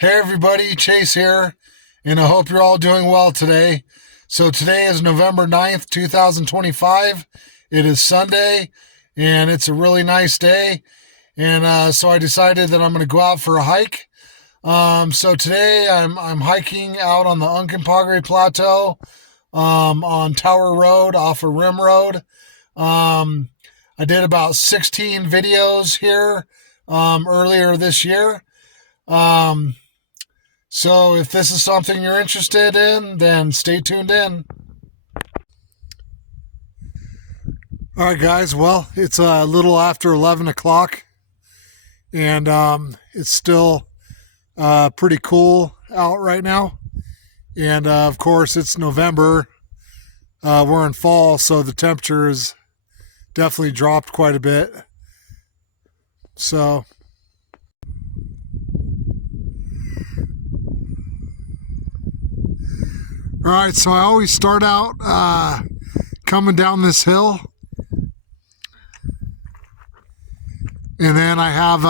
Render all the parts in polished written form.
Hey everybody, Chase here, and I hope you're all doing well today. So today is November 9th, 2025. It is Sunday, and it's a really nice day. And so I decided that I'm going to go out for a hike. So today I'm hiking out on the Uncompahgre Plateau on Tower Road off of Rim Road. I did about 16 videos here earlier this year. So if this is something you're interested in, then stay tuned in. All right, guys. Well, it's a little after 11 o'clock, and it's still pretty cool out right now. And of course, it's November. We're in fall, so the temperature has definitely dropped quite a bit. So all right, so I always start out coming down this hill, and then I have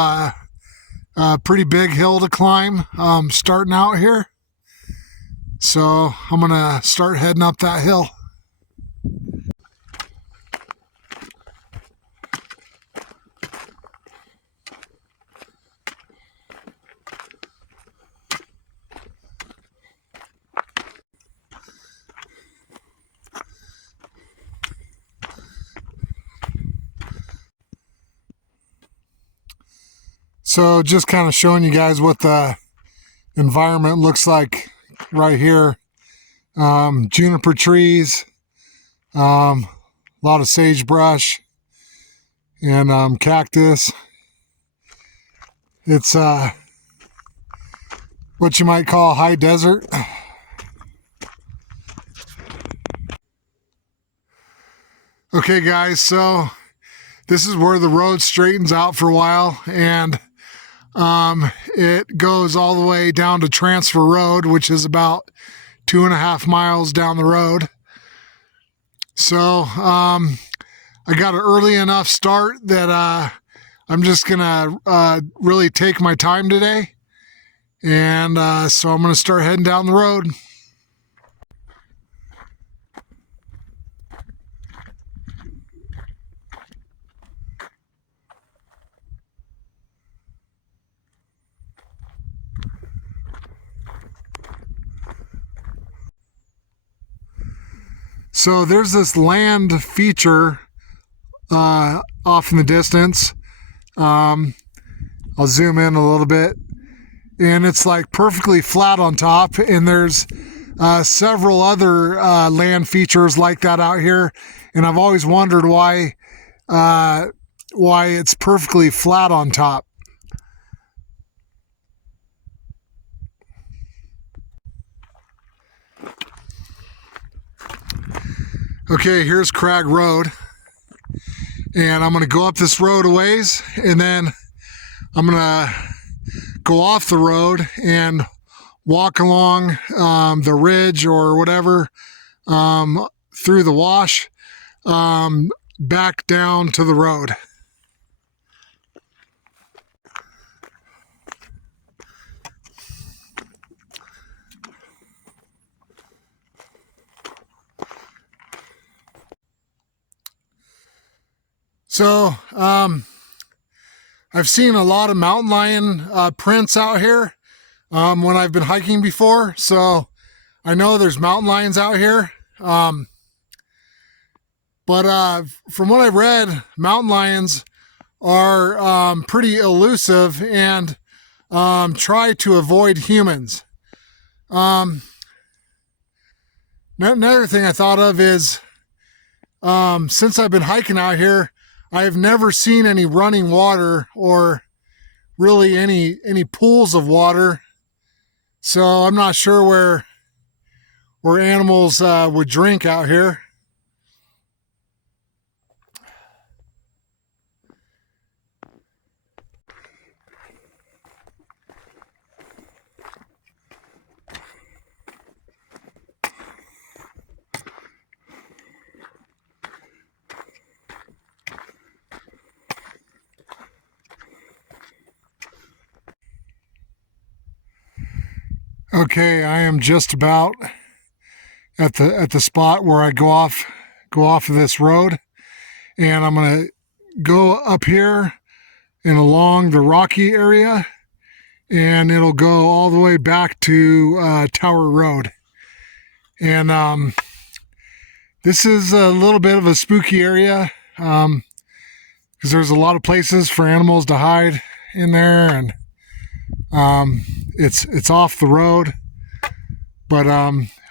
a pretty big hill to climb starting out here. So I'm gonna start heading up that hill. So just kind of showing you guys what the environment looks like right here. Juniper trees, a lot of sagebrush, and cactus. It's what you might call a high desert. Okay guys, so this is where the road straightens out for a while, and it goes all the way down to Transfer Road, which is about 2.5 miles down the road. So I got an early enough start that I'm just gonna really take my time today, and so I'm gonna start heading down the road. So there's this land feature off in the distance. I'll zoom in a little bit, and it's like perfectly flat on top, and there's several other land features like that out here, and I've always wondered why it's perfectly flat on top. Okay, here's Crag Road, and I'm going to go up this road a ways, and then I'm going to go off the road and walk along the ridge or whatever through the wash back down to the road. So I've seen a lot of mountain lion prints out here when I've been hiking before, so I know there's mountain lions out here. But from what I've read, mountain lions are pretty elusive and try to avoid humans. Another thing I thought of is since I've been hiking out here, I've never seen any running water or really any pools of water. So I'm not sure where animals would drink out here. Okay, I am just about at the spot where I go off of this road, and I'm gonna go up here and along the rocky area, and it'll go all the way back to Tower Road. And this is a little bit of a spooky area because there's a lot of places for animals to hide in there, and it's off the road, but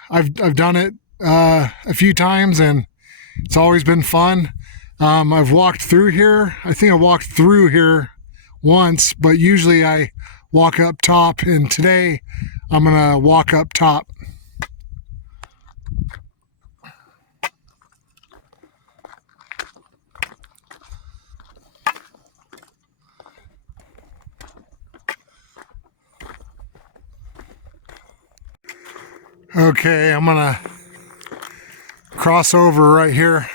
I've done it a few times, and it's always been fun. I've walked through here. I think I walked through here once, but usually I walk up top, and today I'm gonna walk up top. Okay, I'm gonna cross over right here.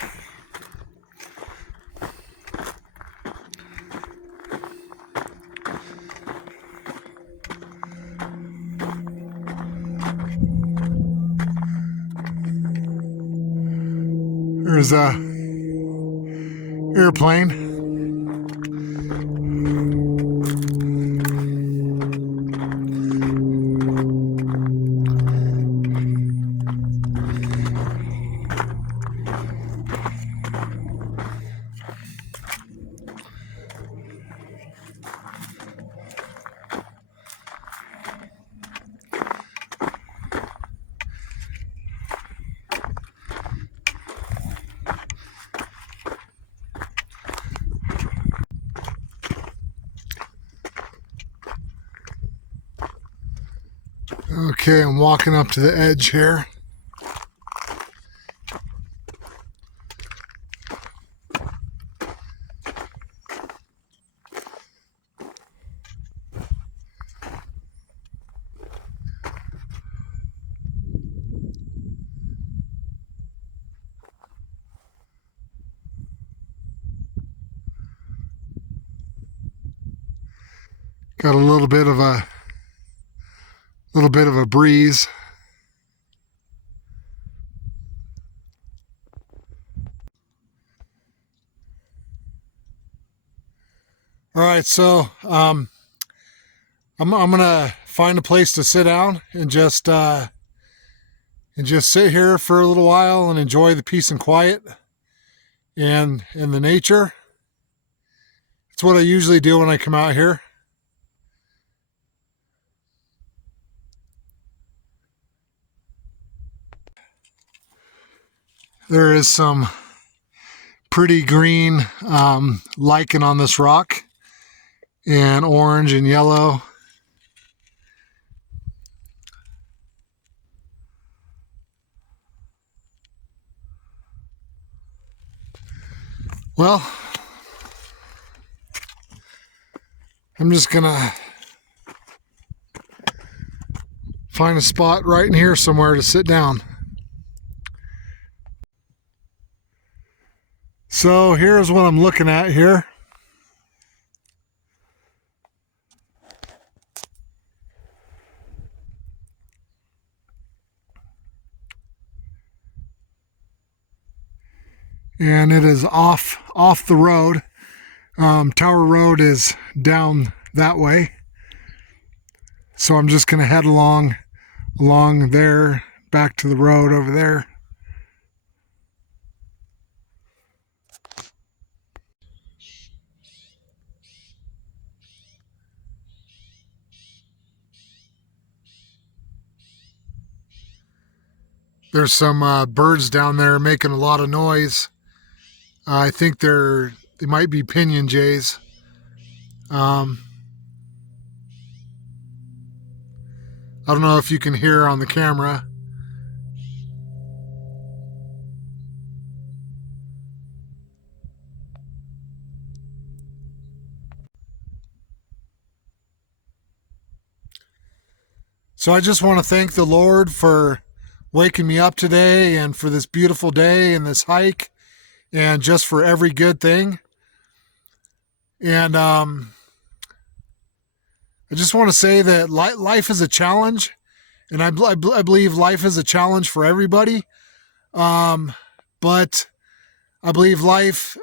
There's a airplane. Okay, I'm walking up to the edge here. Got a little bit of a breeze. All right, so I'm gonna find a place to sit down and just sit here for a little while and enjoy the peace and quiet and the nature. It's what I usually do when I come out here. There is some pretty green lichen on this rock, and orange and yellow. Well, I'm just gonna find a spot right in here somewhere to sit down. So here's what I'm looking at here. And it is off the road. Tower Road is down that way. So I'm just gonna head along there, back to the road over there. There's some birds down there making a lot of noise. I think they might be pinion jays. I don't know if you can hear on the camera. So I just want to thank the Lord for waking me up today, and for this beautiful day and this hike, and just for every good thing. And I just want to say that life is a challenge, And I believe life is a challenge for everybody. But I believe life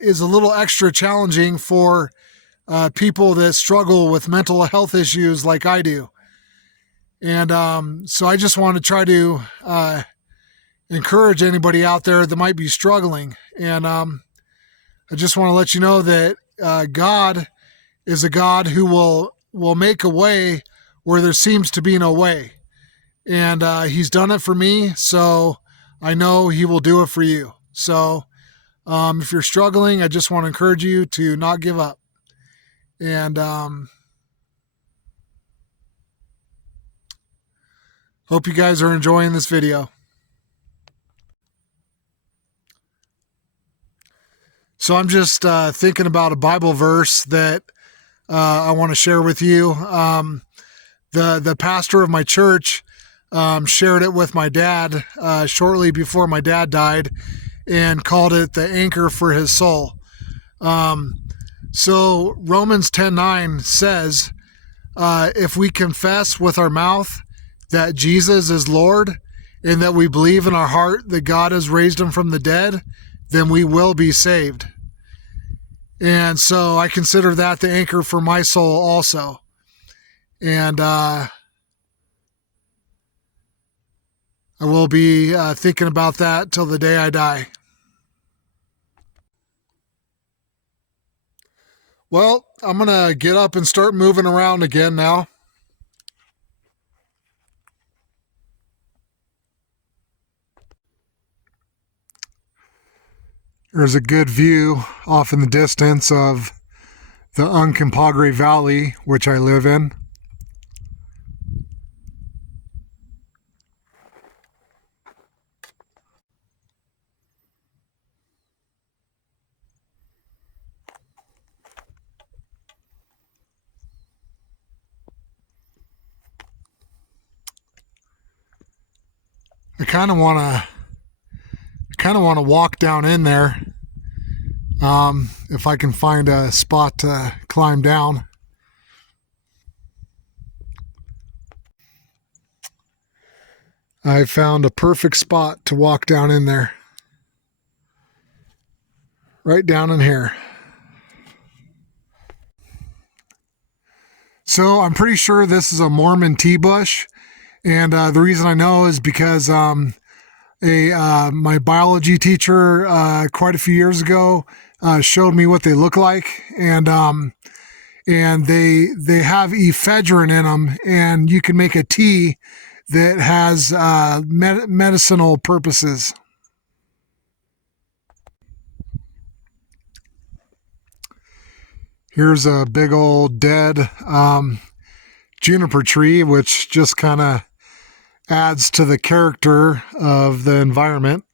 is a little extra challenging for people that struggle with mental health issues like I do. And so I just want to try to encourage anybody out there that might be struggling. And I just want to let you know that God is a God who will make a way where there seems to be no way. And he's done it for me, so I know he will do it for you. So if you're struggling, I just want to encourage you to not give up. And hope you guys are enjoying this video. So I'm just thinking about a Bible verse that I want to share with you. The pastor of my church shared it with my dad shortly before my dad died and called it the anchor for his soul. So Romans 10:9 says, if we confess with our mouth that Jesus is Lord and that we believe in our heart that God has raised him from the dead, then we will be saved. And so I consider that the anchor for my soul also. And I will be thinking about that till the day I die. Well, I'm going to get up and start moving around again now. There's a good view off in the distance of the Uncompahgre Valley, which I live in. I kind of want to walk down in there if I can find a spot to climb down. I found a perfect spot to walk down in there. Right down in here. So I'm pretty sure this is a Mormon tea bush. And the reason I know is because my biology teacher quite a few years ago showed me what they look like, and they have ephedrine in them, and you can make a tea that has medicinal purposes. Here's a big old dead juniper tree, which just kind of adds to the character of the environment.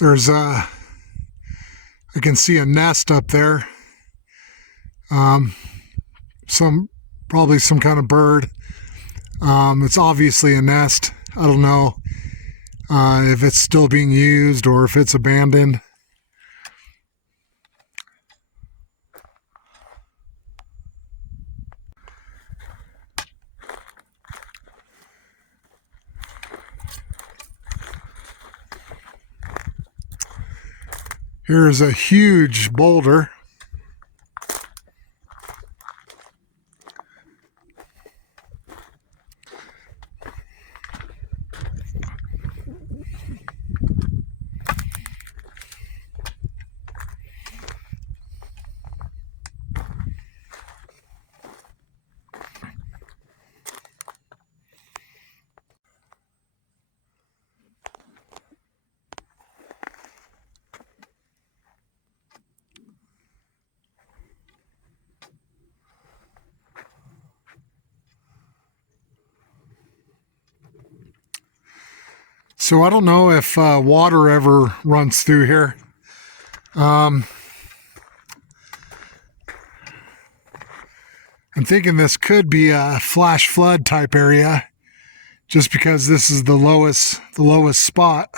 I can see a nest up there. Probably some kind of bird. It's obviously a nest. I don't know if it's still being used or if it's abandoned. Here's a huge boulder. So I don't know if water ever runs through here. I'm thinking this could be a flash flood type area just because this is the lowest spot.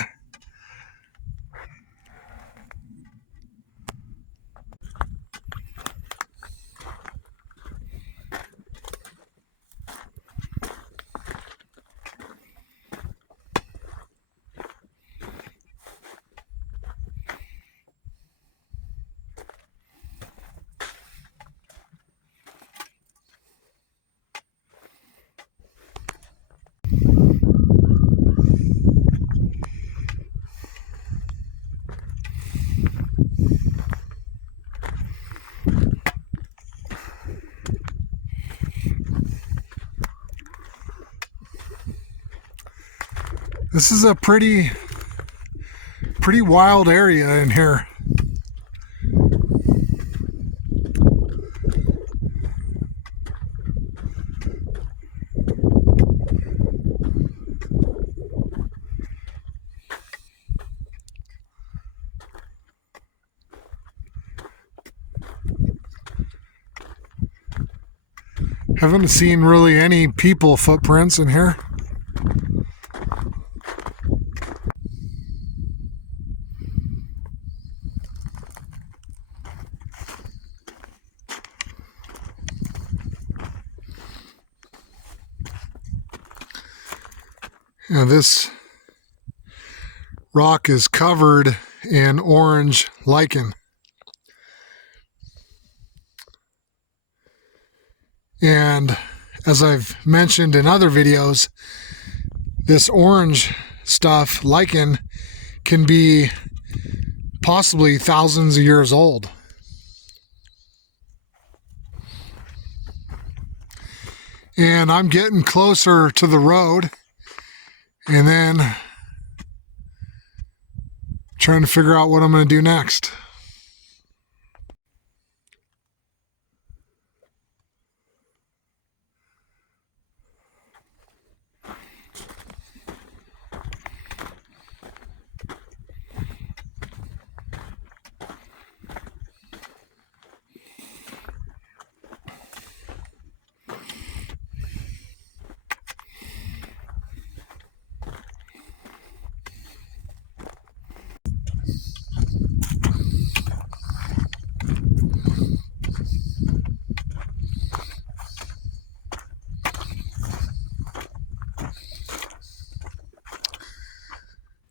This is a pretty wild area in here. Haven't seen really any people footprints in here. Now this rock is covered in orange lichen. And as I've mentioned in other videos, this orange stuff, lichen, can be possibly thousands of years old. And I'm getting closer to the road, and then trying to figure out what I'm going to do next.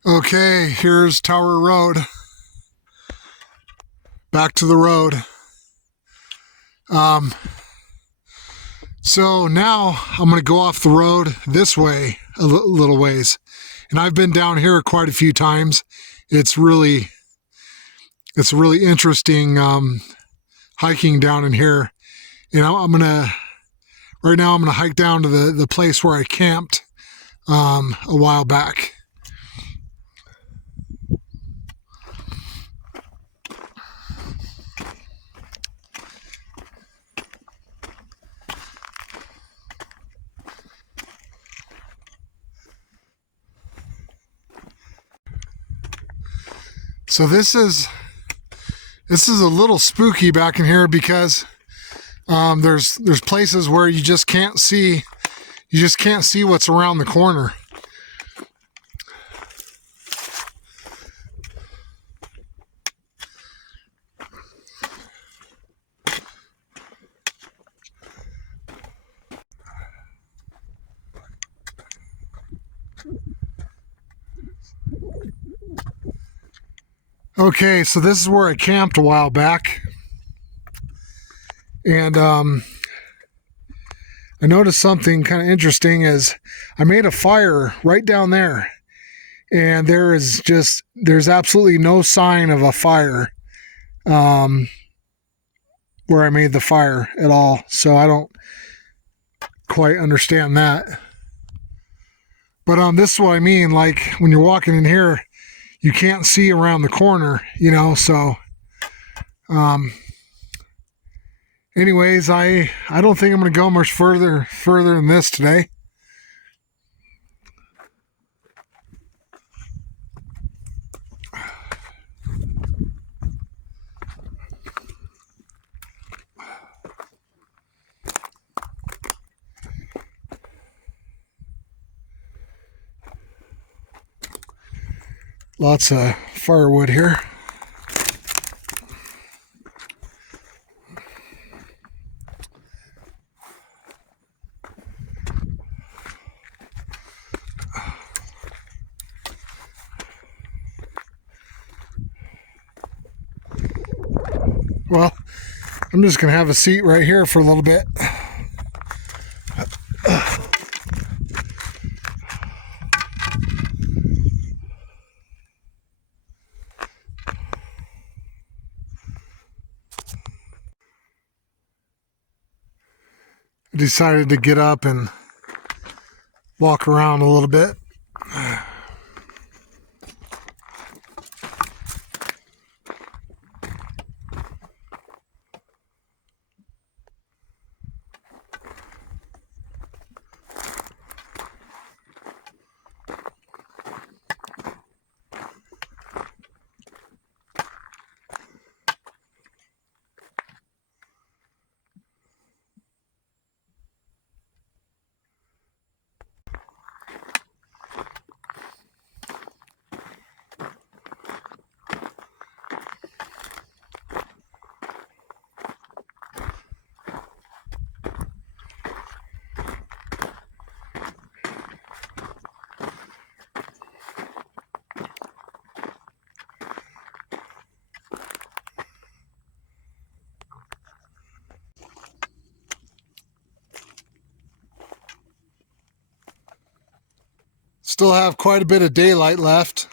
Okay, here's Tower Road. Back to the road. So now I'm going to go off the road this way a little ways. And I've been down here quite a few times. It's really interesting hiking down in here. You know, right now I'm gonna hike down to the place where I camped a while back. So this is a little spooky back in here because there's places where you just can't see what's around the corner. Okay, so this is where I camped a while back, and I noticed something kind of interesting is I made a fire right down there, and there's absolutely no sign of a fire where I made the fire at all, so I don't quite understand that. But this is what I mean, like when you're walking in here, you can't see around the corner, you know, so anyways, I don't think I'm going to go much further than this today. Lots of firewood here. Well, I'm just going to have a seat right here for a little bit. I decided to get up and walk around a little bit. Still have quite a bit of daylight left.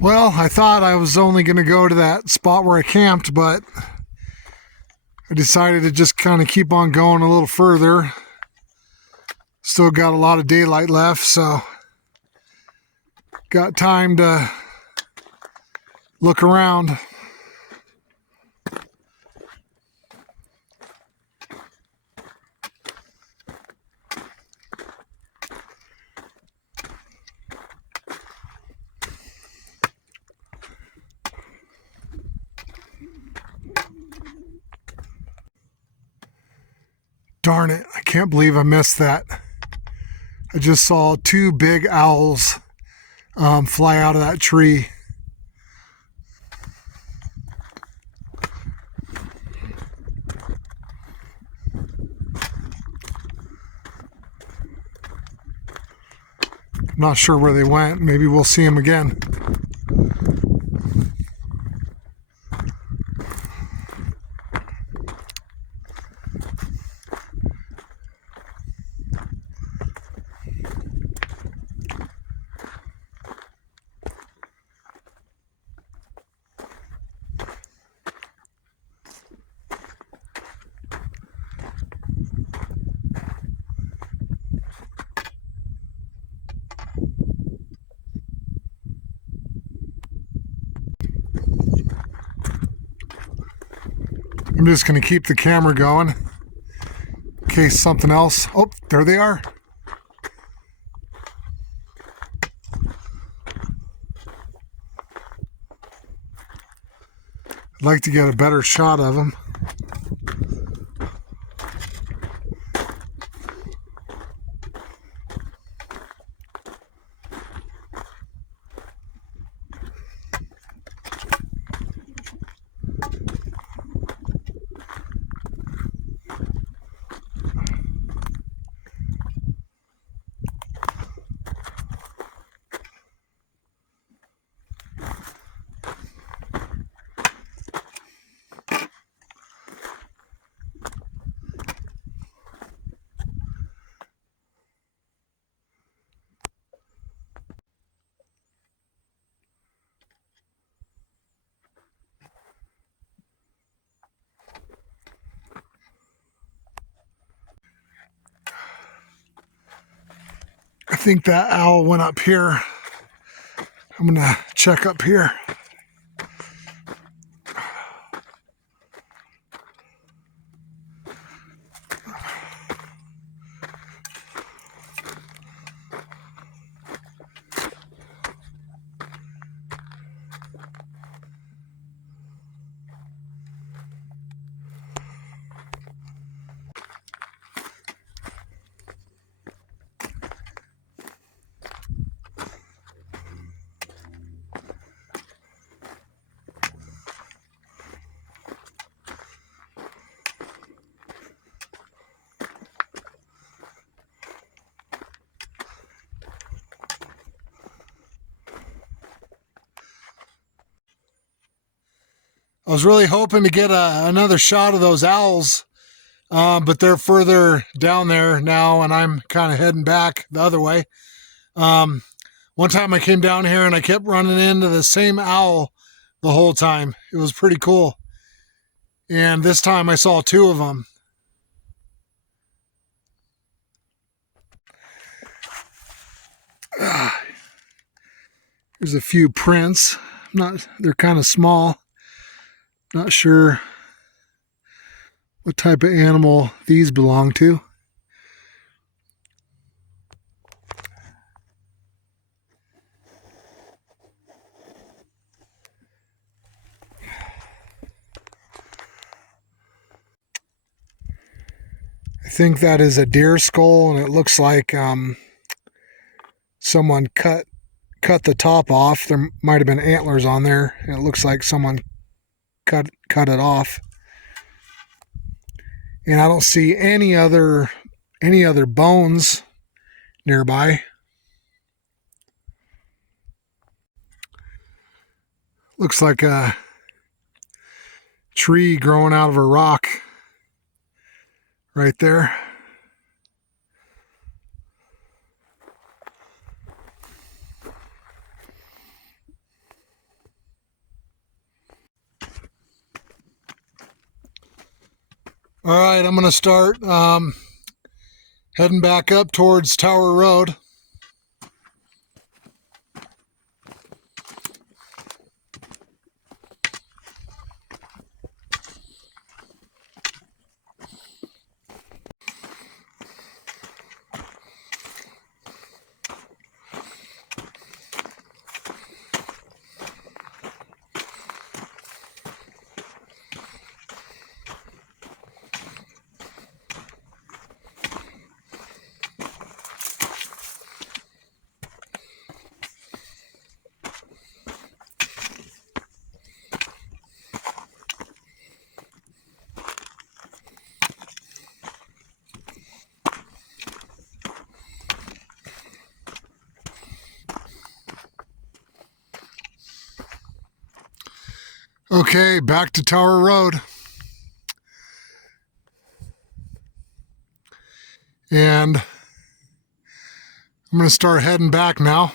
Well, I thought I was only going to go to that spot where I camped, but I decided to just kind of keep on going a little further. Still got a lot of daylight left, so got time to look around. Darn it, I can't believe I missed that. I just saw 2 big owls fly out of that tree. I'm not sure where they went. Maybe we'll see them again. I'm just going to keep the camera going in case something else. Oh, there they are. I'd like to get a better shot of them. I think that owl went up here. I'm going to check up here. I was really hoping to get another shot of those owls, but they're further down there now, and I'm kind of heading back the other way. One time I came down here and I kept running into the same owl the whole time. It was pretty cool. And this time I saw two of them. There's a few prints. They're kind of small. Not sure what type of animal these belong to. I think that is a deer skull, and it looks like someone cut the top off. There might have been antlers on there, and it looks like someone cut it off. And I don't see any other bones nearby. Looks like a tree growing out of a rock right there. All right, I'm going to start heading back up towards Tower Road. Okay, back to Tower Road. And I'm going to start heading back now.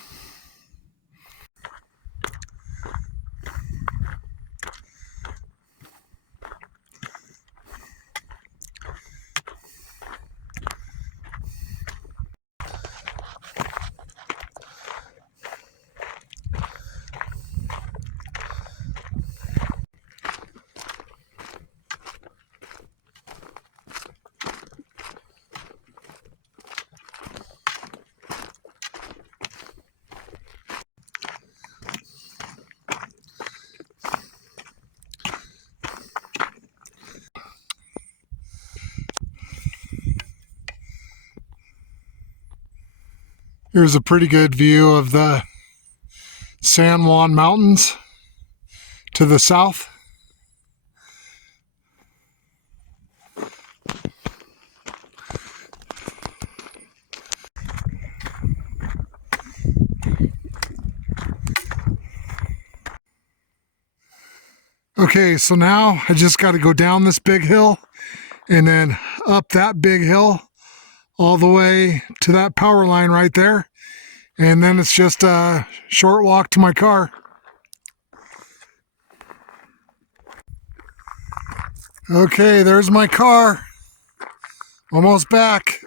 Here's a pretty good view of the San Juan Mountains to the south. Okay, so now I just got to go down this big hill and then up that big hill all the way to that power line right there. And then it's just a short walk to my car. Okay, there's my car. Almost back.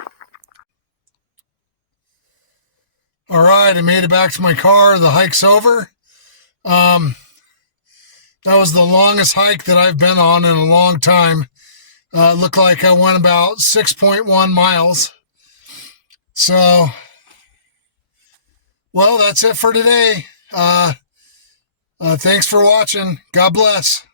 All right, I made it back to my car. The hike's over. That was the longest hike that I've been on in a long time. It looked like I went about 6.1 miles. So, well, that's it for today. Thanks for watching. God bless.